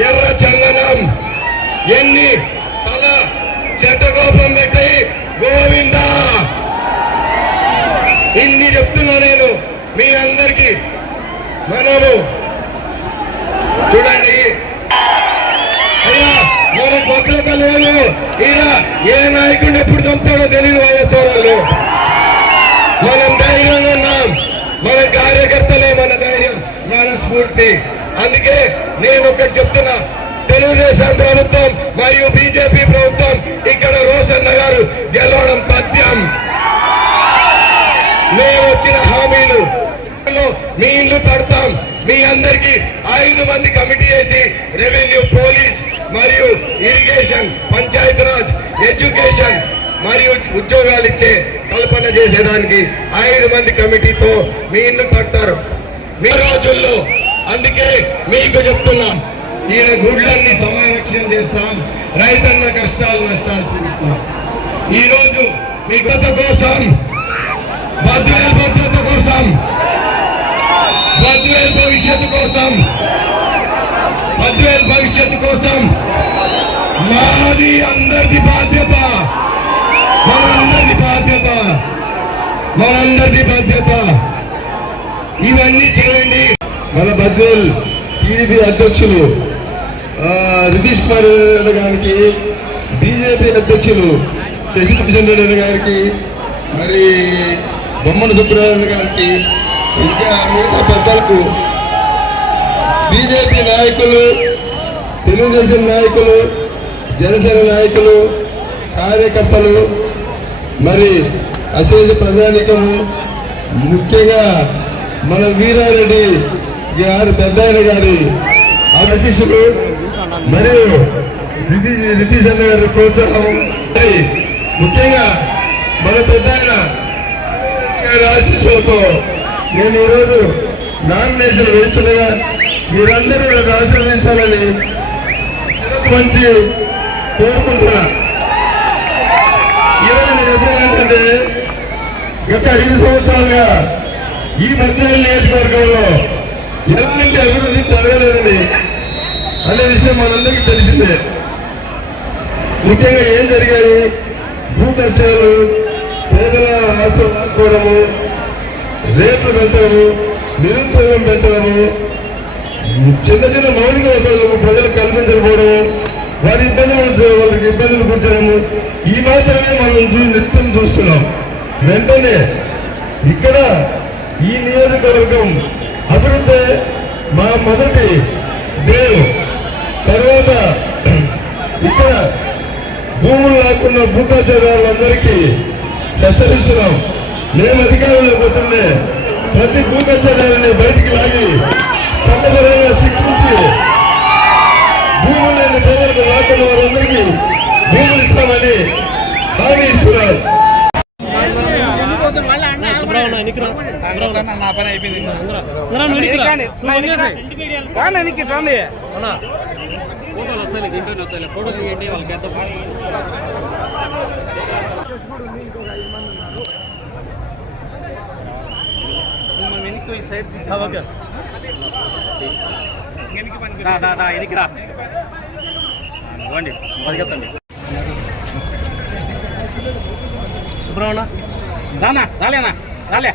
ఎర్ర చందనం ఎన్ని తల శటకోపం పెట్టి గోవింద ఇన్ని చెప్తున్నా నేను మీ అందరికి. మనము చూడండి అయ్యా, మన భద్రత లేదు. ఈయన ఏ నాయకుడిని ఎప్పుడు చంపుతాడో తెలియదు వైఎస్ఆర్ వాళ్ళు. మనం ధైర్యంగా ఉన్నాం. మన కార్యకర్తలే మన ధైర్యం, మన స్ఫూర్తి. అందుకే నేను ఒకటి చెప్తున్నా, తెలుగుదేశం ప్రభుత్వం మరియు బీజేపీ ప్రభుత్వం ఇక్కడ రోషన్న గారు గెలవడం పద్యం. మేము వచ్చిన హామీలు మీ ఇల్లు కడతాం. మీ అందరికి 5 మంది కమిటీ వేసి రెవెన్యూ, పోలీస్ మరియు ఇరిగేషన్, పంచాయతీరాజ్, ఎడ్యుకేషన్ మరియు ఉద్యోగాలు ఇచ్చే కల్పన చేసేదానికి 5 మంది కమిటీతో మీ ఇల్లు కడతారు మీ రోజుల్లో. అందుకే మీకు చెప్తున్నాం, ఈయన గుడ్లన్నీ సంరక్షణ చేస్తాం, రైతన్న కష్టాలు నష్టాలు చూపిస్తాం. ఈ రోజు మీ గత కోసం, బద్వేల్ భద్రత కోసం, బద్వేల్ భవిష్యత్తు కోసం, బద్వేల్ భవిష్యత్తు కోసం మాది అందరిది బాధ్యత, మనందరిది బాధ్యత, మనందరిది బాధ్యత. ఇవన్నీ చేయండి. మన బద్వేల్ టీడీపీ అధ్యక్షులు రితీష్ కుమార్ గారికి, బీజేపీ అధ్యక్షులు రెడ్డి గారికి, మరి బొమ్మన సుబ్రహ్మణ్యం గారికి, ఇంకా మిగతా పెద్దలకు, బీజేపీ నాయకులు, తెలుగుదేశం నాయకులు, జనసేన నాయకులు, కార్యకర్తలు, మరి అశేష ప్రజానికము, ముఖ్యంగా మన వీరారెడ్డి గారు పెద్దాయన గారి ఆశీస్సులు మరియు రితీష్ అన్న గారి ప్రోత్సాహం, ముఖ్యంగా మన పెద్దాయన గారి ఆశీస్సులతో నేను ఈరోజు నామినేషన్ వేస్తుండగా మీరందరూ నాకు ఆశీర్వదించాలని మంచి కోరుకుంటున్నా. ఈరోజు నేను చెప్పేది గత 5 సంవత్సరాలుగా ఈ బద్వేల్ నియోజకవర్గంలో ఎలాంటి అభివృద్ధి జరగలేదని అనే విషయం మనందరికీ తెలిసిందే. ముఖ్యంగా ఏం జరిగాయి? భూ కబ్జాలు, పేదల ఆస్తులు లాక్కోవడము, రేట్లు పెంచడము, నిరుద్యోగం పెంచడము, చిన్న చిన్న మౌలిక వసతులు ప్రజలకు కల్పించకపోవడము, వాళ్ళకి ఇబ్బందులు కూర్చోడము, ఈ మాత్రమే మనం నిత్యం చూస్తున్నాం. వెంటనే ఇక్కడ ఈ నియోజకవర్గం అభివృద్ధి మా మొదటి ధ్యేయం. తర్వాత ఇక్కడ భూములు లేకున్న భూ కబ్జాదారులందరికీ హెచ్చరిస్తున్నాం. మేము అధికారంలోకి వచ్చిందే ప్రతి భూ కబ్జాదారుని బయటికి లాగి చట్టపరంగా శిక్షించి భూములు లేని ప్రజలకు లాక్కున్న వారందరికీ భూములు ఇస్తామని హామీ ఇస్తున్నారు. సుబ్రహ్మణ్య రానా రాలేనా రాలే